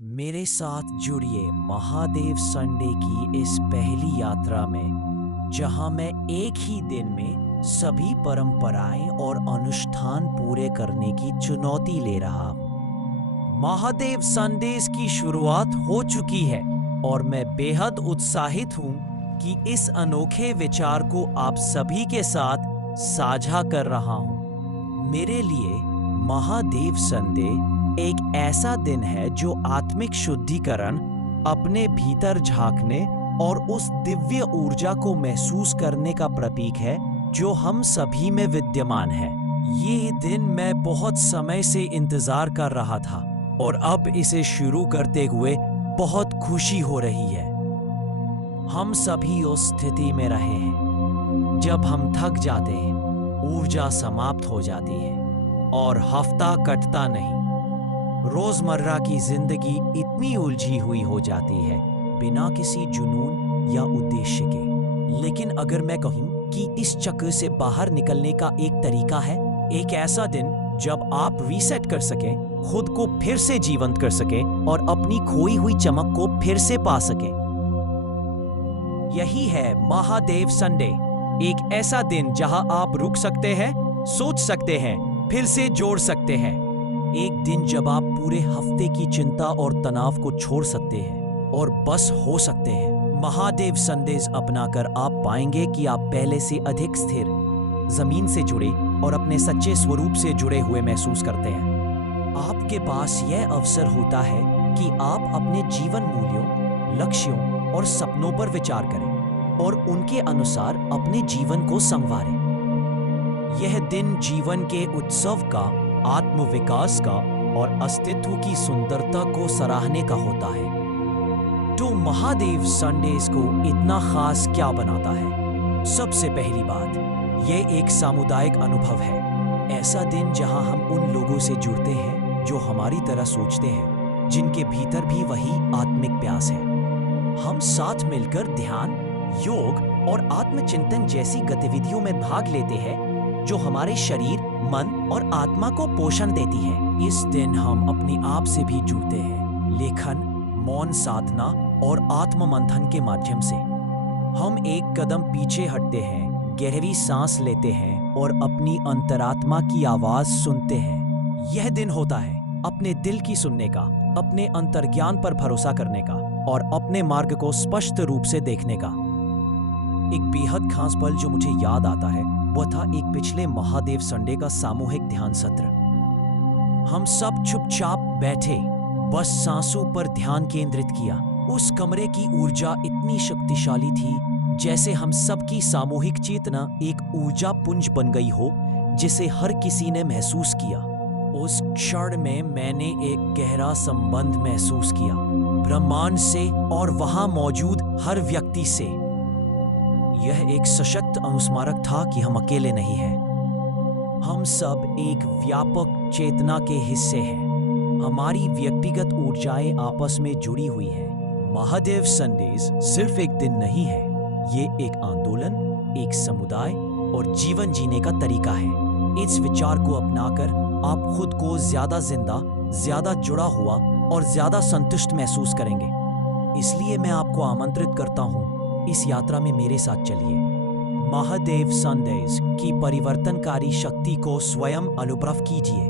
मेरे साथ जुड़िए महादेव संडे की इस पहली यात्रा में, जहां मैं एक ही दिन में सभी परंपराएं और अनुष्ठान पूरे करने की चुनौती ले रहा हूं। महादेव संडेज की शुरुआत हो चुकी है और मैं बेहद उत्साहित हूं कि इस अनोखे विचार को आप सभी के साथ साझा कर रहा हूं। मेरे लिए महादेव संडे एक ऐसा दिन है जो आत्मिक शुद्धिकरण, अपने भीतर झांकने और उस दिव्य ऊर्जा को महसूस करने का प्रतीक है जो हम सभी में विद्यमान है। ये दिन मैं बहुत समय से इंतजार कर रहा था और अब इसे शुरू करते हुए बहुत खुशी हो रही है। हम सभी उस स्थिति में रहे हैं जब हम थक जाते हैं, ऊर्जा समाप्त हो जाती है और हफ्ता कटता नहीं। रोजमर्रा की जिंदगी इतनी उलझी हुई हो जाती है बिना किसी जुनून या उद्देश्य के। लेकिन अगर मैं कहूं कि इस चक्र से बाहर निकलने का एक तरीका है, एक ऐसा दिन जब आप रीसेट कर सकें, खुद को फिर से जीवंत कर सकें और अपनी खोई हुई चमक को फिर से पा सकें, यही है महादेव संडे। एक ऐसा दिन जहां आप रुक सकते हैं, सोच सकते हैं, फिर से जोड़ सकते हैं। एक दिन जब आप पूरे हफ्ते की चिंता और तनाव को छोड़ सकते हैं और बस हो सकते हैं। महादेव संदेश अपनाकर आप पाएंगे कि आप पहले से अधिक स्थिर, जमीन से जुड़े और अपने सच्चे स्वरूप से जुड़े हुए महसूस करते हैं। आपके पास यह अवसर होता है कि आप अपने जीवन मूल्यों, लक्ष्यों और सपनों पर विचार करें और उनके अनुसार अपने जीवन को संवारें। यह दिन जीवन के उत्सव का, आत्मविकास का और अस्तित्व की सुंदरता को सराहने का होता है। तो महादेव संडेज को इतना खास क्या बनाता है? सबसे पहली बात, यह एक सामुदायिक अनुभव है। ऐसा दिन जहां हम उन लोगों से जुड़ते हैं जो हमारी तरह सोचते हैं, जिनके भीतर भी वही आत्मिक प्यास है। हम साथ मिलकर ध्यान, योग और आत्मचिंतन जैसी गतिविधियों में भाग लेते हैं जो हमारे शरीर, मन और आत्मा को पोषण देती है। इस दिन हम अपने आप से भी जुड़ते हैं, लेखन, मौन साधना और आत्म मंथन के माध्यम से। हम एक कदम पीछे हटते हैं, गहरी सांस लेते हैं और अपनी अंतरात्मा की आवाज सुनते हैं। यह दिन होता है अपने दिल की सुनने का, अपने अंतर्ज्ञान पर भरोसा करने का और अपने मार्ग को स्पष्ट रूप से देखने का। एक बेहद खास पल जो मुझे याद आता है वह था एक पिछले महादेव संडे का सामूहिक ध्यान सत्र। हम सब चुपचाप बैठे, बस सांसों पर ध्यान केंद्रित किया। उस कमरे की ऊर्जा इतनी शक्तिशाली थी जैसे हम सबकी सामूहिक चेतना एक ऊर्जा पुंज बन गई हो जिसे हर किसी ने महसूस किया। उस क्षण में मैंने एक गहरा संबंध महसूस किया ब्रह्मांड से और वहां मौजूद हर व्यक्ति से। यह एक सशक्त अनुस्मारक था कि हम अकेले नहीं हैं। हम सब एक व्यापक चेतना के हिस्से हैं। हमारी व्यक्तिगत ऊर्जाएं आपस में जुड़ी हुई हैं। महादेव संडेज सिर्फ एक दिन नहीं है, ये एक आंदोलन, एक समुदाय और जीवन जीने का तरीका है। इस विचार को अपनाकर आप खुद को ज्यादा जिंदा, ज्यादा जुड़ा हुआ और ज्यादा संतुष्ट महसूस करेंगे। इसलिए मैं आपको आमंत्रित करता हूं, इस यात्रा में मेरे साथ चलिए। महादेव संडेज की परिवर्तनकारी शक्ति को स्वयं अनुभव कीजिए।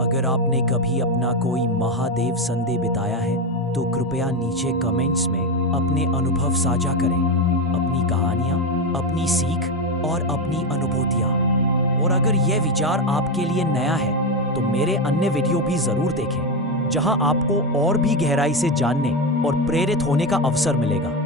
अगर आपने कभी अपना कोई महादेव संडे बिताया है तो कृपया नीचे कमेंट्स में अपने अनुभव साझा करें, अपनी कहानियां, अपनी सीख और अपनी अनुभूतियां। और अगर यह विचार आपके लिए नया है तो मेरे अन्य वीडियो भी जरूर देखें, जहां आपको और भी गहराई से जानने और प्रेरित होने का अवसर मिलेगा।